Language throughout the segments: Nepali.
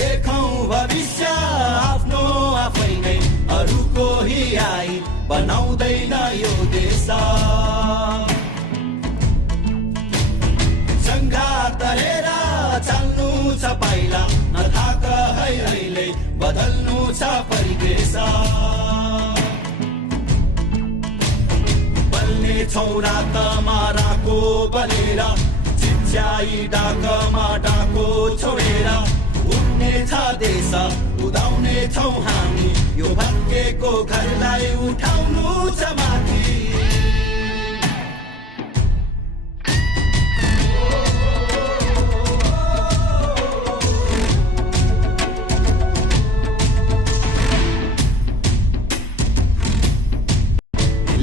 लेखौं भविष्य आफ्नो आफै नै अरूको हियाई बनाउँदैन यो देश सङ्घात तरेर चल्नु छ पाइला नथाक है अहिले बदल्नु छ परिवेश बल्ने छौरा त माराको बनेर चिच्याई डाकमा डाको छोडेर उड्ने छ देश उदाउने छौ हामी यो भत्केको घरलाई उठाउनु छ माथि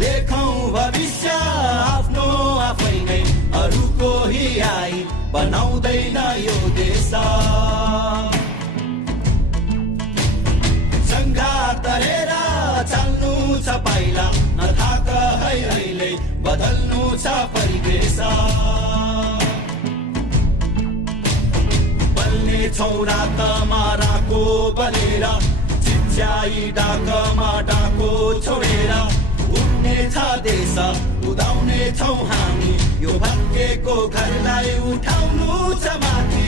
लेखौं भविष्य आफ्नो आफै नै अरूको हियाई बनाउँदैन यो देश सङ्घात तरेर चल्नु छ पाइला नथाक है अहिले बदल्नु छ परिवेश बल्ने छौरा त माराको बनेर चिच्याई डाकमा डाको छोडेर उड्ने छ देश उदाउने छौ हामी यो भत्केको घरलाई उठाउनु छ माथि